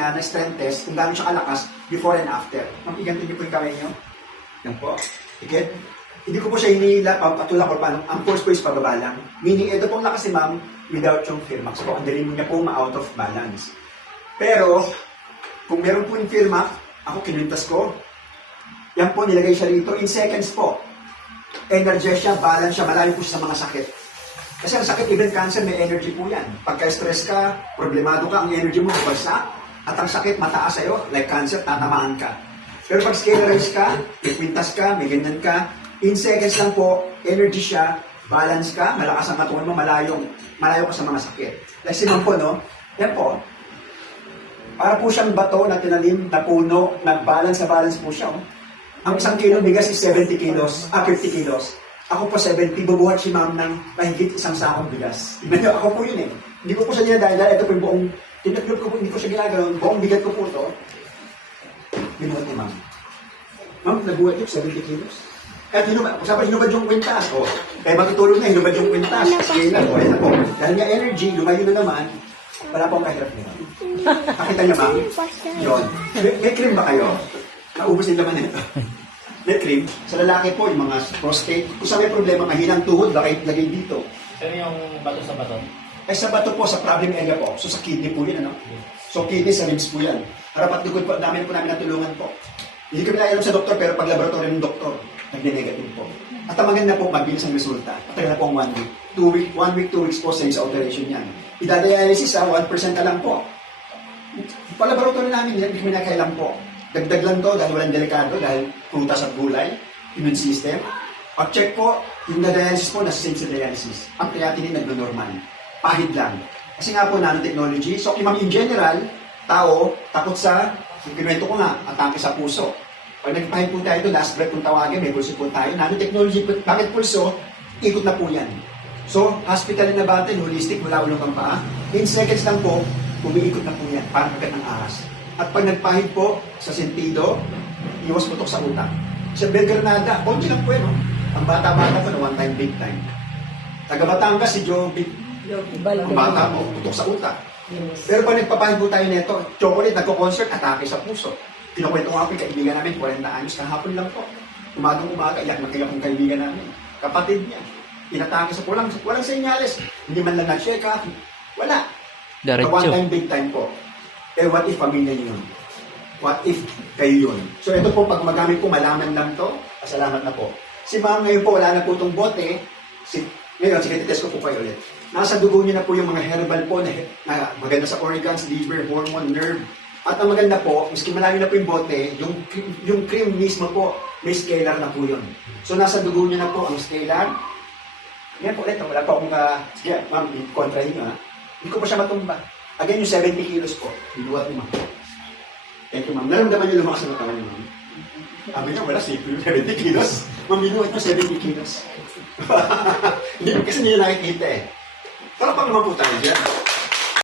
niya na strength test kung gaano siya kalakas before and after. Ma'am, iganti niyo po yung kamay niyo. Yan po. Ikit. Hindi ko po siya hinihila, papatulak ko paano. Ang force po is pababa lang. Meaning, ito pong lakas si ma'am without yung Firmax po. Ang dali mo niya po ma-out of balance. Pero, kung meron po yung Firmax, ako kinulintas ko. Yan po, nilagay siya rito. In seconds po. Energy siya, balance siya, malayo po siya sa mga sakit. Kasi ang sakit, even cancer, may energy po yan. Pagka-stress ka, problemado ka, ang energy mo bagsak. At ang sakit, mataas sa'yo, like cancer, tatamaan ka. Pero pag scalarize ka, may kwintas ka, may ganyan ka, in seconds lang po, energy siya, balance ka, malakas ang katawan mo, malayo ka sa mga sakit. Like si Ma'am po, no? Yan po. Para po siyang bato na tinalim, na puno, nag-balance po siya. Oh. Ang 1 kilo bigas is 70 kilos, 50 kilos. Ako po 70, bubuhat si Ma'am ng mahigit 1 sakong bigas. Iba niyo, ako po yun eh. Hindi ko po siya dinadala, ito po yung buong, tinatlog ko po, hindi ko siya ginagawa, buong bigat ko po ito. Binuhat ni Ma'am. Ma'am, nabuhat yun, 70 kilos. Kahit hinubad yung kwintas. O, kaya matutulog na, hinubad yung kwintas. Kaya na po, ayan na po. Dahil nga energy, lumayo na naman, wala pong kahirap nila. Nakita niyo, Ma'am? Yun. May cream ba kayo? Naubusin naman ito. May cream. Sa lalaki po, yung mga prostate. Kung sa may problema, mahinang tuhod, baka ilagay dito. Pero yung bato sa bato? Eh sa bato po, sa problem area po. So sa kidney po yun, ano? So kidney, sa ribs po yan. Harapat likod po, namin natulungan po. Hindi kami nailam sa doktor, pero pag laboratory ng doktor, nag-negative po. At ang maganda po, mabilis ang resulta. Patagal na po ang 1 week. 1 week, 2 weeks po, sa alteration yan. Idadialysis, 1% na lang po. Pag laboratory namin yan, hindi kami nakailang po. Dagdag lang to dahil walang delikado, dahil prutas at gulay, immune system. Pag-check po, yung dialysis po, nasa same dialysis. Ang creatinine nagno-normal. Pahid lang. Kasi nga po, nanotechnology. So, imam in general, tao, takot sa, kinuwento ko nga, atake sa puso. Pag nagpahid po tayo ito, last breath kung tawagin, may pulso po tayo. Nanotechnology, bakit pulso? Ikot na po yan. So, hospital na natin, holistic, mula ulong ang paa. In seconds lang po, umiikot na po yan, parang agad ng ahas. At pag nagpahid po sa sentido, iwas putok sa utak. Sa Belgranada, konti lang po no? Ang bata-bata po na one time, big time. Taga Batangas, si Joe, ang bata po, putok sa utak. Pero pag nagpapahid po tayo nito, chocolate, nagko-concert, atake sa puso. Kinukwento nga po yung kaibigan namin, 40 anyos, kahapon lang po. Umagang-umaga, iyak na ang kaibigan namin. Kapatid niya, inatake sa pulang, walang senyales. Hindi man lang nag-check up. Wala. One time, big time po. Eh, what if pamilya niyo yun? What if kayo yun? So, ito po, pag magamit po, malaman lang to. Pasalamat na po. Si Ma'am ngayon po, wala na po itong bote. Ngayon, sige, titest ko po kayo ulit. Nasa dugo niyo na po yung mga herbal po na maganda sa organs, liver, hormone, nerve. At ang maganda po, miski malayo na po yung bote, yung cream mismo po, may scalar na po yun. So, nasa dugo niyo na po ang scalar. Yan po ulit, wala po akong sige, Ma'am, kontra niyo ha. Hindi ko pa siya matumba. Again, yung 70 kilos po. Binuhat ni Ma'am. Thank you, Ma'am. Naramdaman niyo lumakas ang katawan ni Ma'am. Sabi niya, wala, 70 kilos. Ma'am, binuhat niyo 70 kilos. Hindi, kasi hindi nakikita eh. Para pang naman po tayo dyan.